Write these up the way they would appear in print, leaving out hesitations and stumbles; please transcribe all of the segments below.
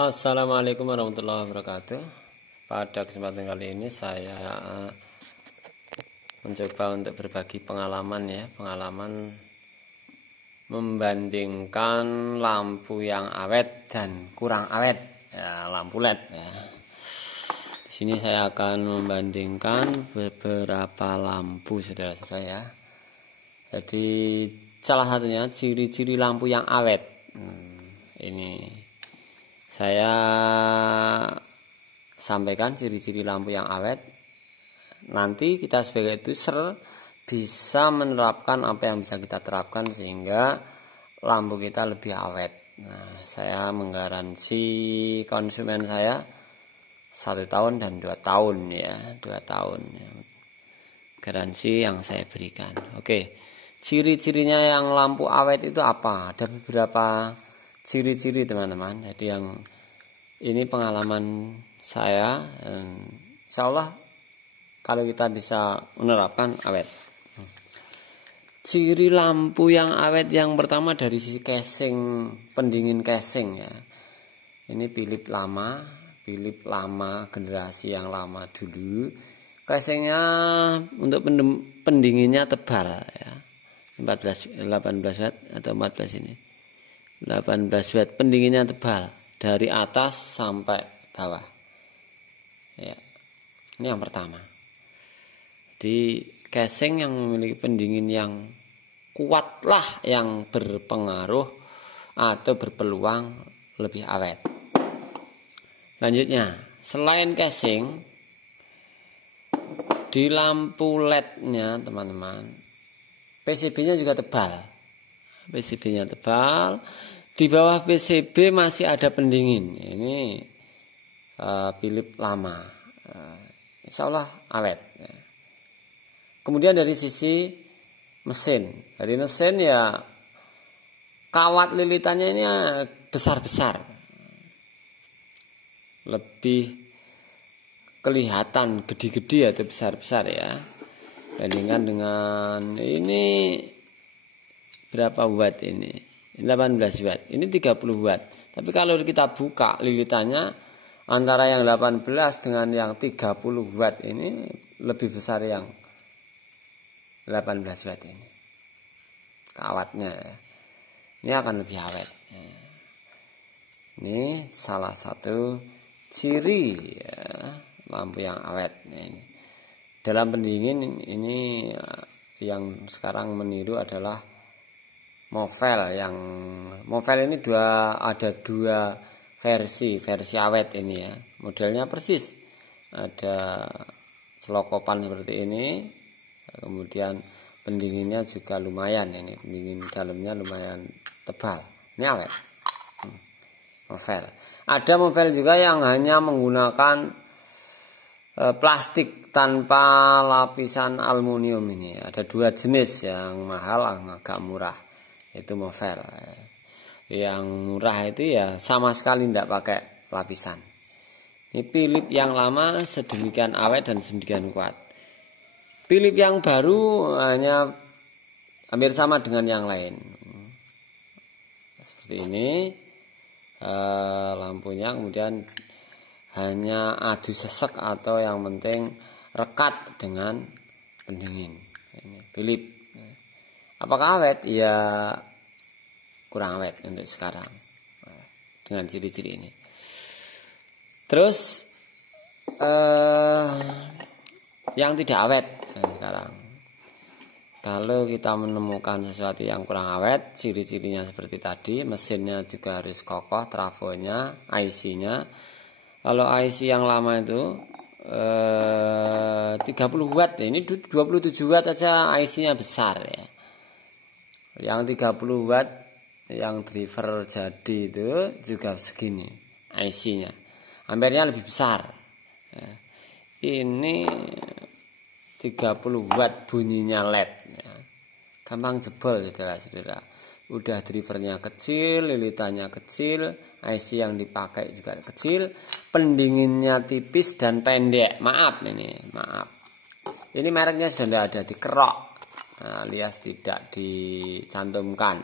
Assalamualaikum warahmatullahi wabarakatuh. Pada kesempatan kali ini saya mencoba untuk berbagi pengalaman pengalaman membandingkan lampu yang awet dan kurang awet, lampu LED ya. Di sini saya akan membandingkan beberapa lampu saudara-saudara ya. Jadi salah satunya ciri-ciri lampu yang awet. Ini saya sampaikan ciri-ciri lampu yang awet. Nanti kita sebagai user bisa menerapkan apa yang bisa kita terapkan sehingga lampu kita lebih awet. Nah, saya menggaransi konsumen saya 1 tahun dan 2 tahun ya, 2 tahun ya. Garansi yang saya berikan. Oke. Ciri-cirinya yang lampu awet itu apa? Ada beberapa ciri-ciri teman-teman. Jadi yang ini pengalaman saya, insya Allah kalau kita bisa menerapkan awet. Ciri lampu yang awet yang pertama dari sisi casing, pendingin casing ya. Ini Philips lama, generasi yang lama dulu. Casingnya untuk pendinginnya tebal ya. 18 watt atau 14 ini. 18 watt, pendinginnya tebal dari atas sampai bawah. Ya. Ini yang pertama. Di casing yang memiliki pendingin yang kuatlah yang berpengaruh atau berpeluang lebih awet. Lanjutnya, selain casing, di lampu LED-nya teman-teman, PCB-nya juga tebal. PCB-nya tebal. Di bawah PCB masih ada pendingin. Ini Philips lama. Insya Allah awet. Kemudian dari sisi mesin. Dari mesin ya kawat lilitannya ini besar-besar. Lebih kelihatan gede-gede atau besar-besar ya. Bandingkan dengan ini berapa watt ini? 18 watt. Ini 30 watt. Tapi kalau kita buka lilitannya antara yang 18 dengan yang 30 watt ini lebih besar yang 18 watt ini. Kawatnya ya. Ini akan lebih awet. Ini salah satu ciri ya, lampu yang awet. Ini. Dalam pendingin ini yang sekarang meniru adalah Movel. Yang Movel ini ada dua versi awet ini ya. Modelnya persis. Ada selokopan seperti ini. Kemudian pendinginnya juga lumayan ini. Pendingin dalamnya lumayan tebal. Ini awet. Movel. Ada Movel juga yang hanya menggunakan plastik tanpa lapisan aluminium ini. Ada 2 jenis, yang mahal yang agak murah. Itu Movel. Yang murah itu ya sama sekali tidak pakai lapisan. Ini Philips yang lama sedemikian awet dan sedemikian kuat. Philips yang baru hanya hampir sama dengan yang lain. Seperti ini lampunya, kemudian hanya adu sesek atau yang penting rekat dengan pendingin. Ini Philips. Apakah awet? Ya kurang awet untuk sekarang dengan ciri-ciri ini. Terus yang tidak awet sekarang. Kalau kita menemukan sesuatu yang kurang awet, ciri-cirinya seperti tadi, mesinnya juga harus kokoh, trafonya, IC-nya. Kalau IC yang lama itu 30 watt, ini 27 watt aja IC-nya besar ya. Yang 30 watt yang driver jadi itu juga segini IC-nya. Ampernya lebih besar. Ya. Ini 30 watt bunyinya LED ya. Gampang jebol saudara-saudara. Udah drivernya kecil, lilitannya kecil, IC yang dipakai juga kecil, pendinginnya tipis dan pendek. Maaf. Ini mereknya sudah tidak ada, dikerok, alias tidak dicantumkan.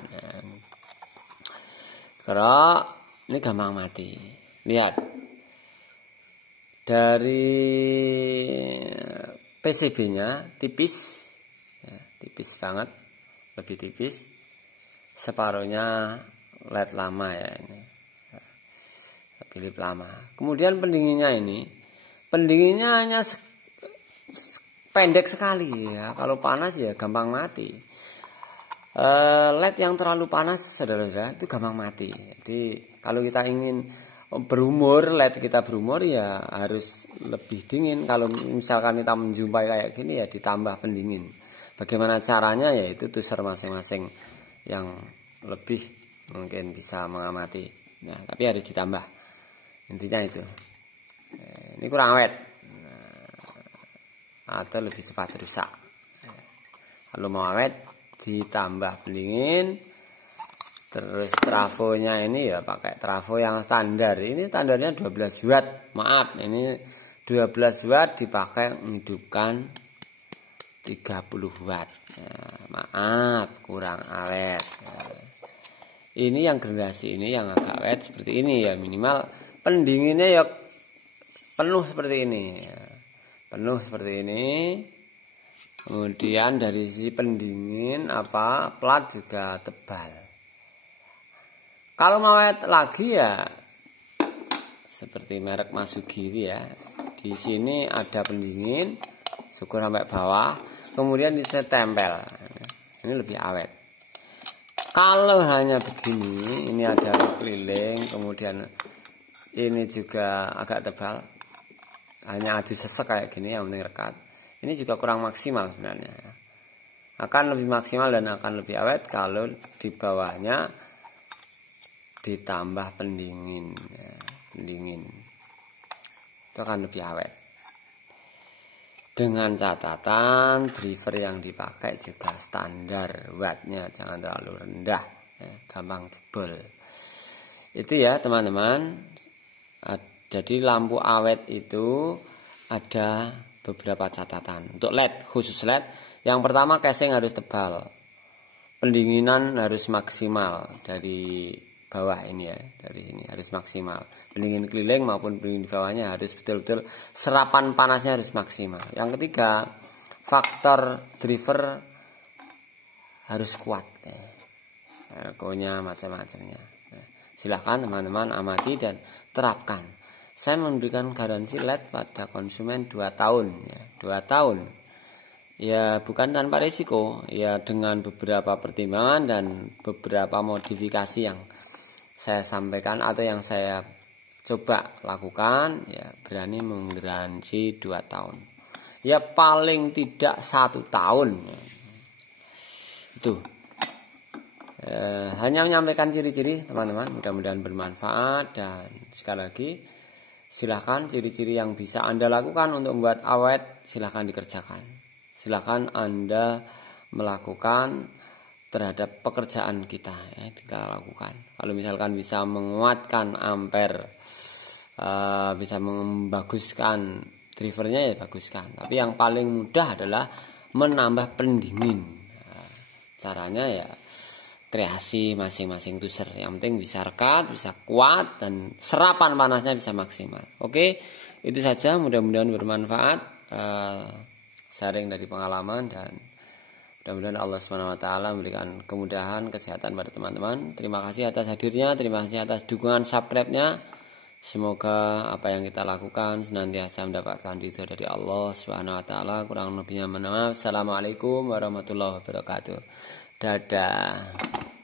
Kerok, ini gampang mati. Lihat. Dari PCB-nya tipis, ya, tipis banget, lebih tipis. Separuhnya LED lama ya ini, Philips lama. Kemudian pendinginnya hanya pendek sekali ya. Kalau panas ya gampang mati. LED yang terlalu panas, saudara-saudara, itu gampang mati. Jadi kalau kita ingin LED kita berumur ya harus lebih dingin. Kalau misalkan kita menjumpai kayak gini ya ditambah pendingin. Bagaimana caranya? Yaitu tuser masing-masing yang lebih mungkin bisa mengamati. Nah, tapi harus ditambah. Intinya itu. Ini kurang awet. Atau lebih cepat rusak. Kalau mau awet ditambah pendingin. Terus trafonya ini ya pakai trafo yang standar. Ini standarnya 12 watt. Maaf, ini 12 watt dipakai menghidupkan 30 watt. Nah, maaf, kurang awet. Nah, ini yang generasi ini yang agak awet seperti ini ya, minimal pendinginnya ya penuh seperti ini. Ya, penuh seperti ini. Kemudian dari sisi pendingin plat juga tebal. Kalau mau awet lagi ya seperti merek Masugiri ya. Di sini ada pendingin, syukur sampai bawah, kemudian ditempel. Ini lebih awet. Kalau hanya begini, ini ada keliling, kemudian ini juga agak tebal. Hanya adu sesek kayak gini yang penting rekat. Ini juga kurang maksimal sebenarnya. Akan lebih maksimal dan akan lebih awet kalau di bawahnya ditambah pendingin ya, pendingin itu akan lebih awet, dengan catatan driver yang dipakai juga standar wattnya, jangan terlalu rendah ya, gampang jebol. Itu ya teman-teman. Jadi lampu awet itu ada beberapa catatan untuk LED, khusus LED. Yang pertama, casing harus tebal, pendinginan harus maksimal dari bawah ini ya, dari sini harus maksimal. Pendingin keliling maupun pendingin di bawahnya harus betul-betul serapan panasnya harus maksimal. Yang ketiga, faktor driver harus kuat ya. Ergonya macam-macamnya. Silahkan teman-teman amati dan terapkan. Saya memberikan garansi LED pada konsumen 2 tahun ya, 2 tahun. Ya bukan tanpa risiko, ya dengan beberapa pertimbangan dan beberapa modifikasi yang saya sampaikan atau yang saya coba lakukan, ya berani menggaransi 2 tahun. Ya paling tidak 1 tahun. Itu. Hanya menyampaikan ciri-ciri teman-teman, mudah-mudahan bermanfaat. Dan sekali lagi silahkan ciri-ciri yang bisa Anda lakukan untuk membuat awet, silahkan dikerjakan. Silahkan Anda melakukan terhadap pekerjaan kita ya, kita lakukan. Kalau misalkan bisa menguatkan ampere, bisa membaguskan drivernya ya baguskan. Tapi yang paling mudah adalah menambah pendingin. Nah, caranya ya kreasi masing-masing user. Yang penting bisa rekat, bisa kuat, dan serapan panasnya bisa maksimal. Oke, itu saja. Mudah-mudahan bermanfaat. Sharing dari pengalaman, dan mudah-mudahan Allah SWT memberikan kemudahan, kesehatan pada teman-teman. Terima kasih atas hadirnya, terima kasih atas dukungan subscribe-nya. Semoga apa yang kita lakukan senantiasa mendapatkan ridho dari Allah SWT. Kurang lebihnya mohon maaf. Assalamualaikum warahmatullahi wabarakatuh. Dadah.